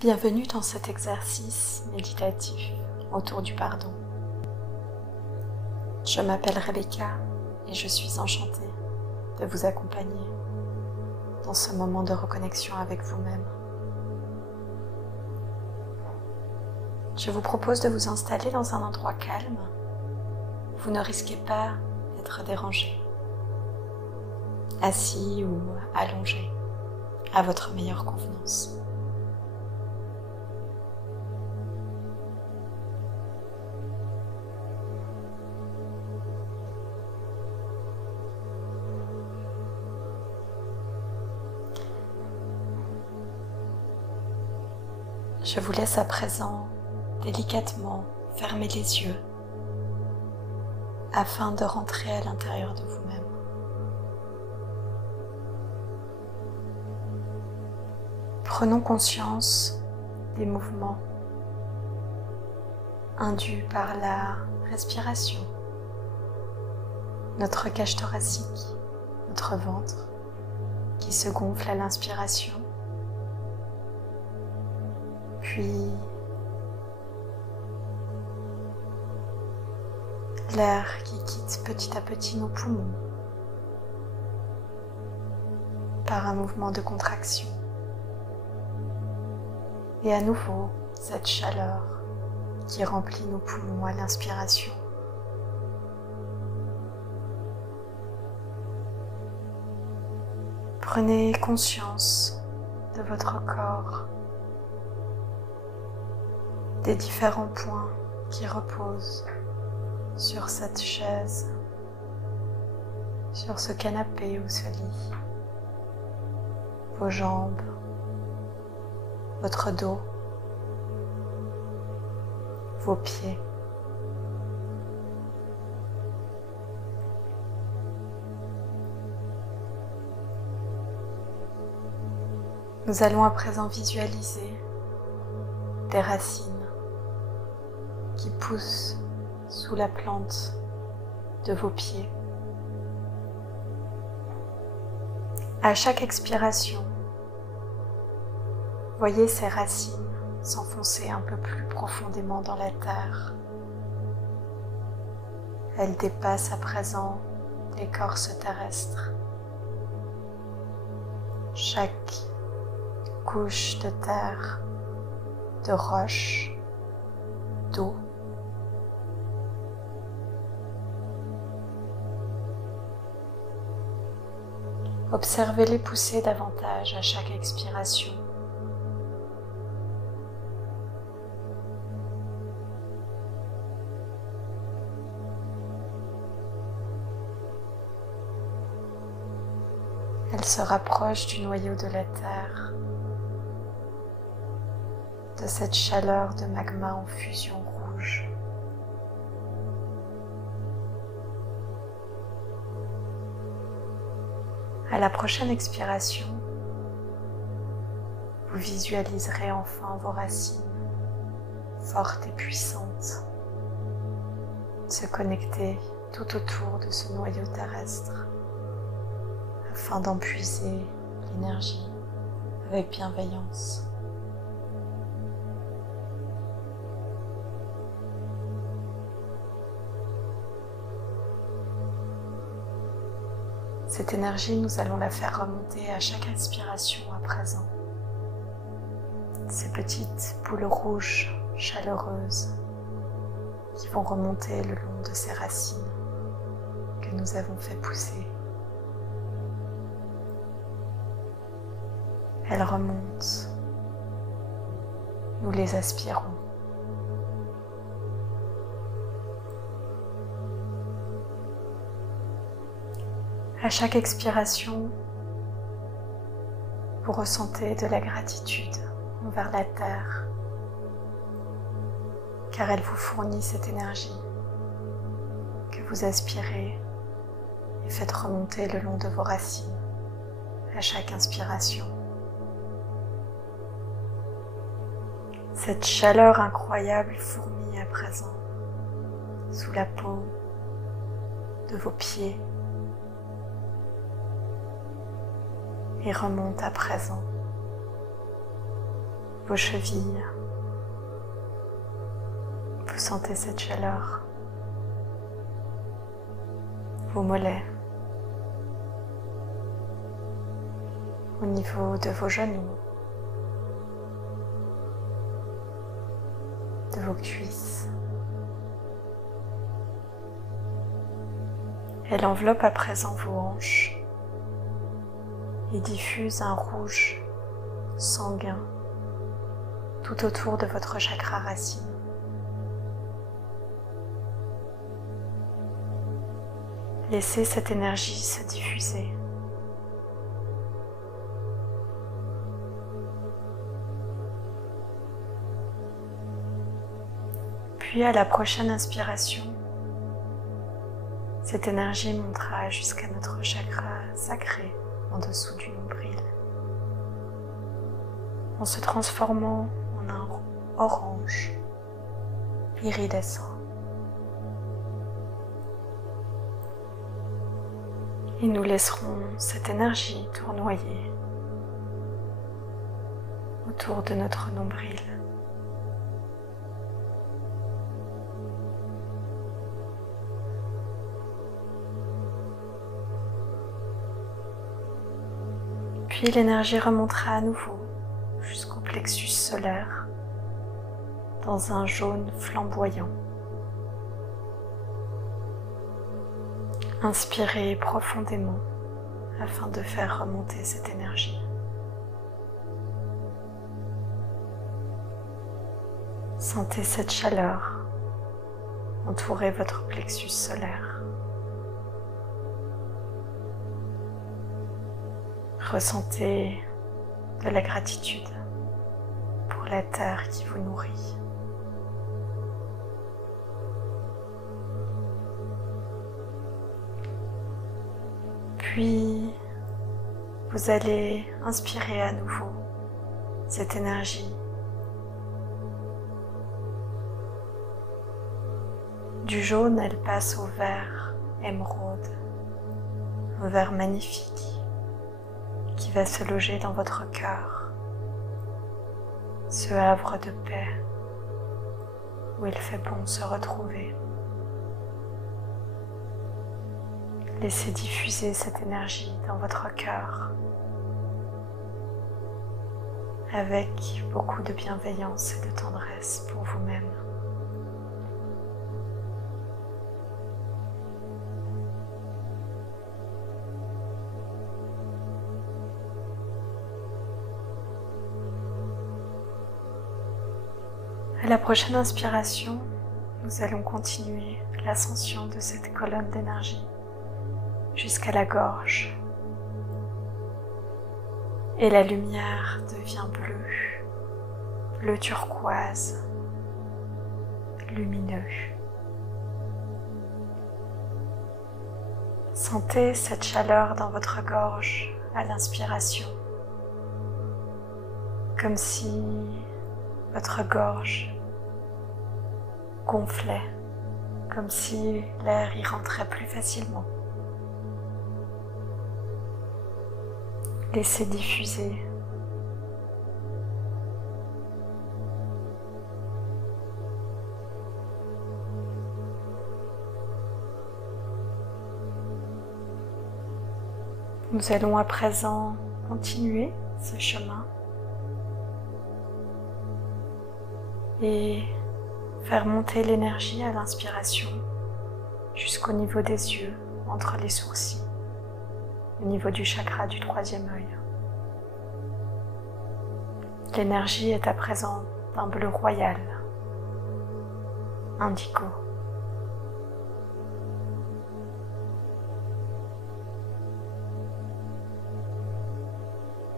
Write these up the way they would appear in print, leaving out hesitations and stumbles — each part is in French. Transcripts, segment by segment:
Bienvenue dans cet exercice méditatif autour du pardon. Je m'appelle Rebecca et je suis enchantée de vous accompagner dans ce moment de reconnexion avec vous-même. Je vous propose de vous installer dans un endroit calme. Vous ne risquez pas d'être dérangé, assis ou allongé, à votre meilleure convenance. Je vous laisse à présent délicatement fermer les yeux afin de rentrer à l'intérieur de vous-même. Prenons conscience des mouvements induits par la respiration, notre cage thoracique, notre ventre qui se gonfle à l'inspiration, puis l'air qui quitte petit à petit nos poumons par un mouvement de contraction. Et à nouveau, cette chaleur qui remplit nos poumons à l'inspiration. Prenez conscience de votre corps, des différents points qui reposent sur cette chaise, sur ce canapé ou ce lit, vos jambes, votre dos, vos pieds. Nous allons à présent visualiser des racines qui poussent sous la plante de vos pieds. À chaque expiration, voyez ces racines s'enfoncer un peu plus profondément dans la terre. Elles dépassent à présent l'écorce terrestre. Chaque couche de terre, de roche, d'eau, observez-les pousser davantage à chaque expiration. Elles se rapprochent du noyau de la terre, de cette chaleur de magma en fusion rouge. À la prochaine expiration, vous visualiserez enfin vos racines, fortes et puissantes, se connecter tout autour de ce noyau terrestre, afin d'en puiser l'énergie avec bienveillance. Cette énergie, nous allons la faire remonter à chaque inspiration à présent. Ces petites boules rouges, chaleureuses, qui vont remonter le long de ces racines que nous avons fait pousser. Elles remontent, nous les aspirons. À chaque expiration, vous ressentez de la gratitude envers la terre, car elle vous fournit cette énergie que vous aspirez et faites remonter le long de vos racines à chaque inspiration. Cette chaleur incroyable fourmille à présent sous la peau de vos pieds et remonte à présent vos chevilles. Vous sentez cette chaleur. Vos mollets. Au niveau de vos genoux. De vos cuisses. Elle enveloppe à présent vos hanches et diffuse un rouge sanguin tout autour de votre chakra racine. Laissez cette énergie se diffuser. Puis à la prochaine inspiration, cette énergie montera jusqu'à notre chakra sacré en dessous du nombril, en se transformant en un orange iridescent. Et nous laisserons cette énergie tournoyer autour de notre nombril. Puis l'énergie remontera à nouveau jusqu'au plexus solaire dans un jaune flamboyant. Inspirez profondément afin de faire remonter cette énergie. Sentez cette chaleur entourer votre plexus solaire. Ressentez de la gratitude pour la terre qui vous nourrit. Puis, vous allez inspirer à nouveau cette énergie du jaune. Elle passe au vert émeraude, un vert magnifique qui va se loger dans votre cœur, ce havre de paix où il fait bon se retrouver. Laissez diffuser cette énergie dans votre cœur avec beaucoup de bienveillance et de tendresse pour vous-même. À la prochaine inspiration, nous allons continuer l'ascension de cette colonne d'énergie jusqu'à la gorge. Et la lumière devient bleue, bleu turquoise, lumineux. Sentez cette chaleur dans votre gorge à l'inspiration, comme si votre gorge gonflait, comme si l'air y rentrait plus facilement. Laissez diffuser. Nous allons à présent continuer ce chemin et faire monter l'énergie à l'inspiration jusqu'au niveau des yeux, entre les sourcils, au niveau du chakra du troisième œil. L'énergie est à présent d'un bleu royal, indigo.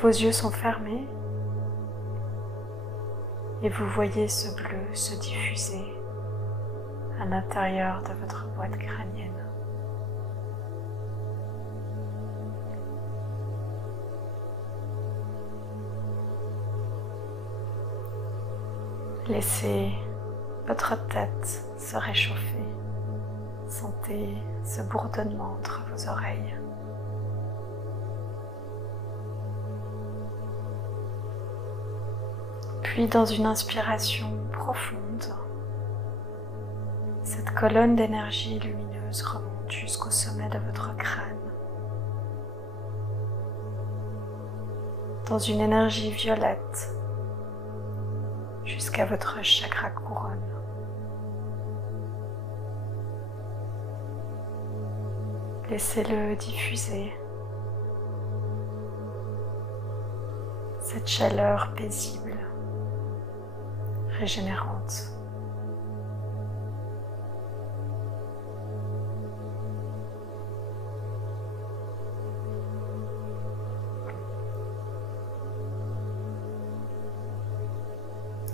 Vos yeux sont fermés et vous voyez ce bleu se diffuser à l'intérieur de votre boîte crânienne. Laissez votre tête se réchauffer. Sentez ce bourdonnement entre vos oreilles. Puis dans une inspiration profonde, cette colonne d'énergie lumineuse remonte jusqu'au sommet de votre crâne. Dans une énergie violette jusqu'à votre chakra couronne. Laissez-le diffuser, cette chaleur paisible, régénérante.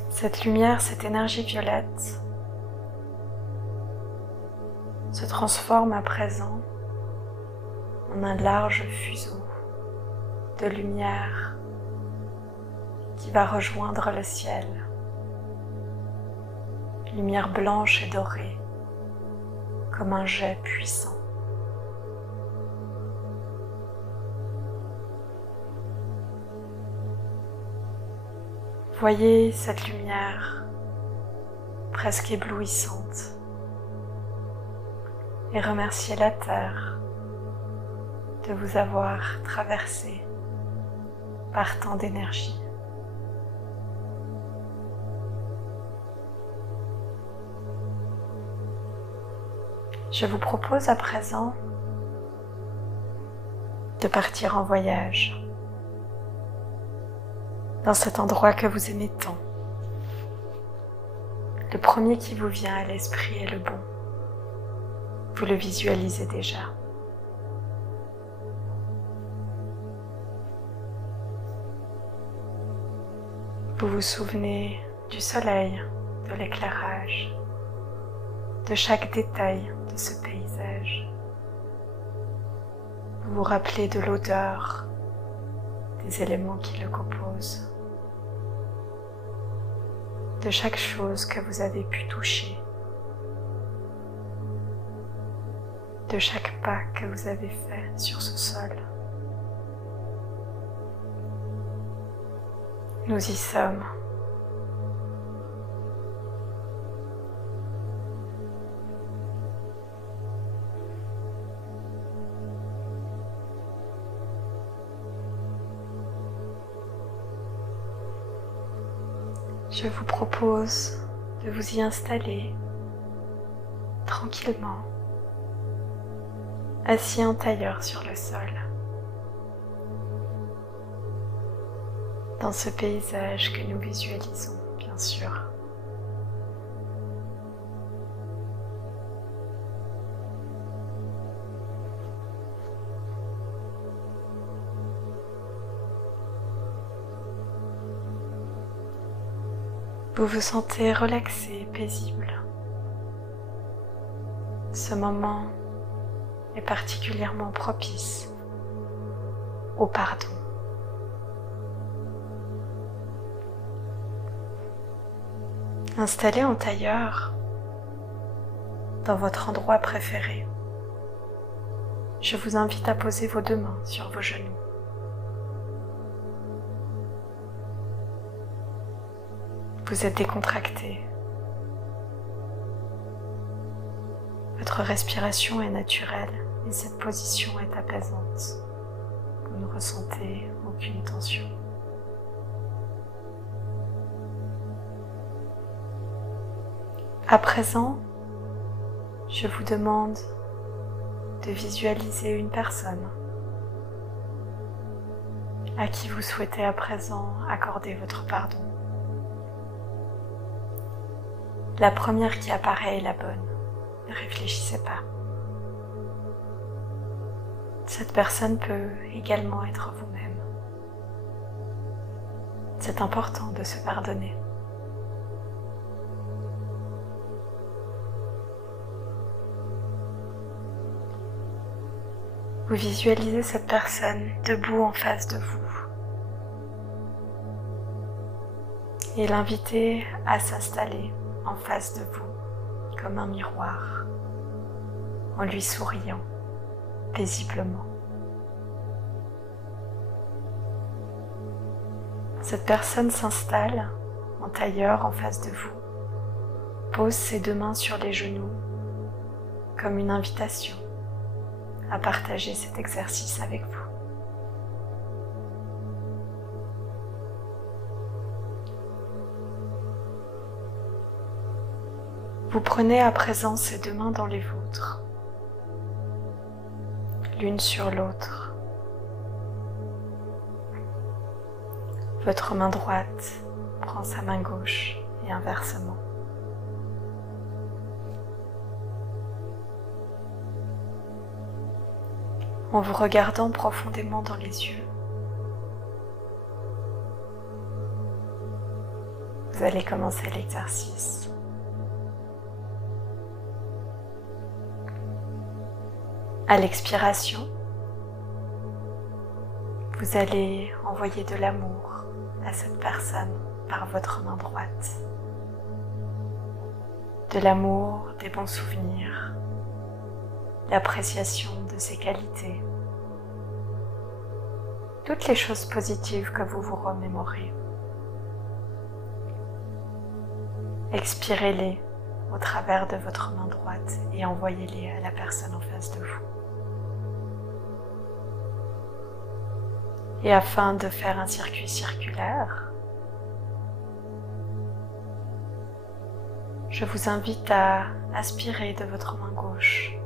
Cette lumière, cette énergie violette se transforme à présent en un large fuseau de lumière qui va rejoindre le ciel. Lumière blanche et dorée, comme un jet puissant. Voyez cette lumière presque éblouissante et remerciez la Terre de vous avoir traversé par tant d'énergie. Je vous propose à présent de partir en voyage dans cet endroit que vous aimez tant. Le premier qui vous vient à l'esprit est le bon. Vous le visualisez déjà. Vous vous souvenez du soleil, de l'éclairage, de chaque détail de ce paysage. Vous vous rappelez de l'odeur, des éléments qui le composent, de chaque chose que vous avez pu toucher, de chaque pas que vous avez fait sur ce sol. Nous y sommes. Je vous propose de vous y installer tranquillement, assis en tailleur sur le sol, dans ce paysage que nous visualisons, bien sûr. Vous vous sentez relaxé, paisible. Ce moment est particulièrement propice au pardon. Installé en tailleur, dans votre endroit préféré, je vous invite à poser vos deux mains sur vos genoux. Vous êtes décontracté. Votre respiration est naturelle et cette position est apaisante. Vous ne ressentez aucune tension. À présent, je vous demande de visualiser une personne à qui vous souhaitez à présent accorder votre pardon. La première qui apparaît est la bonne. Ne réfléchissez pas. Cette personne peut également être vous-même. C'est important de se pardonner. Vous visualisez cette personne debout en face de vous et l'invitez à s'installer en face de vous, comme un miroir, en lui souriant paisiblement. Cette personne s'installe en tailleur en face de vous, pose ses 2 mains sur les genoux comme une invitation à partager cet exercice avec vous. Vous prenez à présent ces 2 mains dans les vôtres, l'une sur l'autre. Votre main droite prend sa main gauche et inversement. En vous regardant profondément dans les yeux, vous allez commencer l'exercice. À l'expiration, vous allez envoyer de l'amour à cette personne par votre main droite. De l'amour, des bons souvenirs, l'appréciation de ses qualités, toutes les choses positives que vous vous remémorez. Expirez-les au travers de votre main droite et envoyez-les à la personne en face de vous. Et afin de faire un circuit circulaire, je vous invite à aspirer de votre main gauche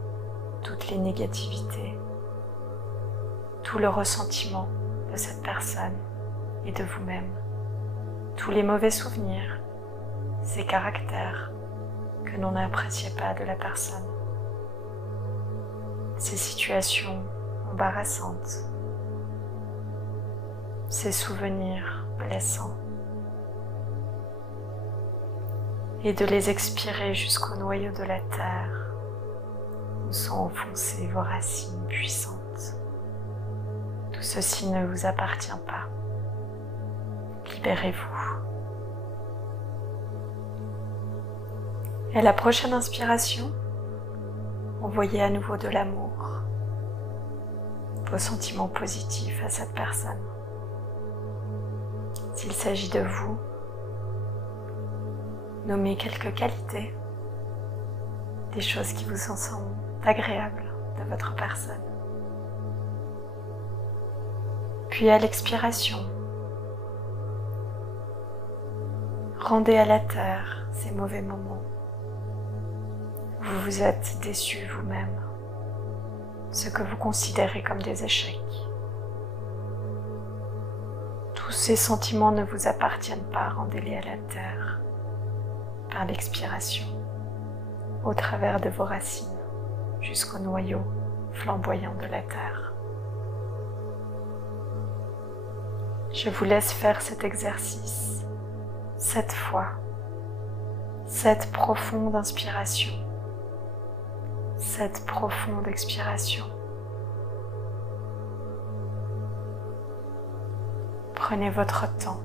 toutes les négativités, tout le ressentiment de cette personne et de vous-même, tous les mauvais souvenirs, ces caractères que l'on n'appréciait pas de la personne, ces situations embarrassantes, ces souvenirs blessants, et de les expirer jusqu'au noyau de la terre où sont enfoncées vos racines puissantes. Tout ceci ne vous appartient pas. Libérez-vous. Et à la prochaine inspiration, envoyez à nouveau de l'amour, vos sentiments positifs à cette personne. S'il s'agit de vous, nommez quelques qualités, des choses qui vous semblent agréables de votre personne. Puis à l'expiration, rendez à la terre ces mauvais moments. Vous vous êtes déçu vous-même, ce que vous considérez comme des échecs. Tous ces sentiments ne vous appartiennent pas, rendez-les à la terre par l'expiration, au travers de vos racines, jusqu'au noyau flamboyant de la terre. Je vous laisse faire cet exercice 7 fois, 7 profondes inspirations, 7 profondes expirations. Prenez votre temps.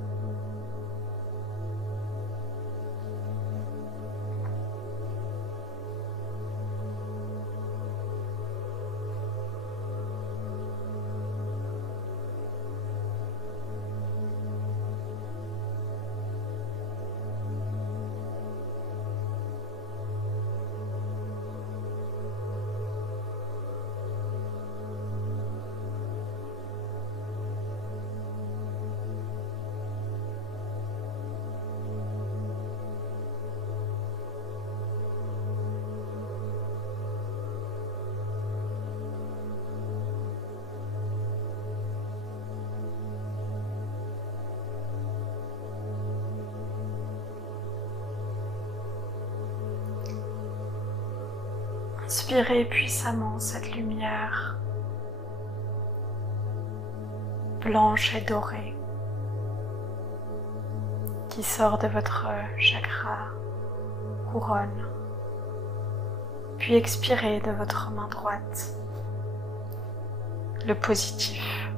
Inspirez puissamment cette lumière blanche et dorée qui sort de votre chakra couronne. Puis expirez de votre main droite le positif.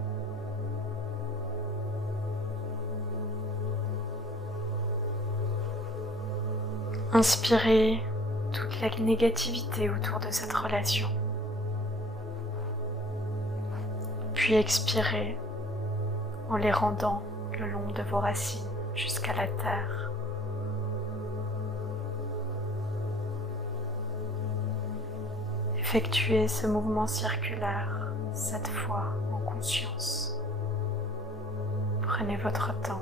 Inspirez toute la négativité autour de cette relation. Puis expirez en les rendant le long de vos racines jusqu'à la terre. Effectuez ce mouvement circulaire 7 fois en conscience. Prenez votre temps.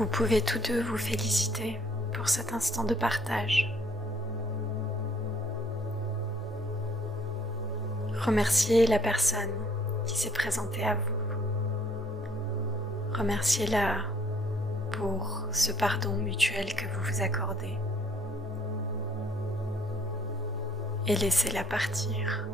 Vous pouvez tous deux vous féliciter pour cet instant de partage. Remerciez la personne qui s'est présentée à vous. Remerciez-la pour ce pardon mutuel que vous vous accordez. Et laissez-la partir.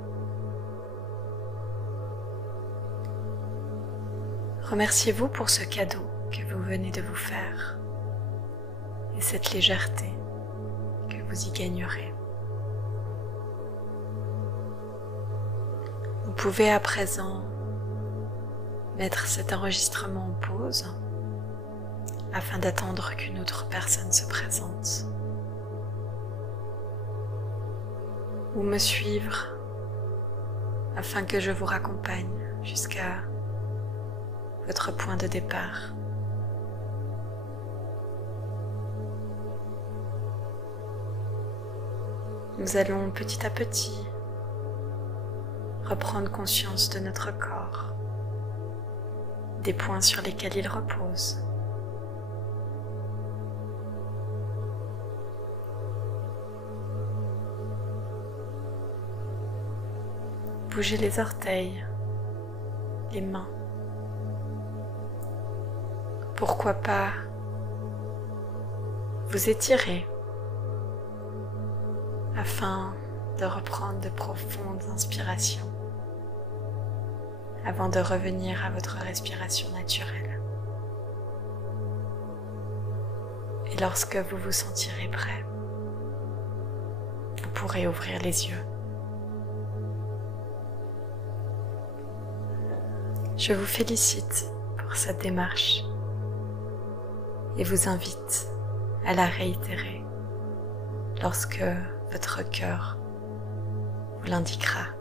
Remerciez-vous pour ce cadeau que vous venez de vous faire et cette légèreté que vous y gagnerez. Vous pouvez à présent mettre cet enregistrement en pause afin d'attendre qu'une autre personne se présente ou me suivre afin que je vous raccompagne jusqu'à votre point de départ. Nous allons petit à petit reprendre conscience de notre corps, des points sur lesquels il repose. Bougez les orteils, les mains. Pourquoi pas vous étirer afin de reprendre de profondes inspirations avant de revenir à votre respiration naturelle. Et lorsque vous vous sentirez prêt, vous pourrez ouvrir les yeux. Je vous félicite pour cette démarche et vous invite à la réitérer lorsque votre cœur vous l'indiquera.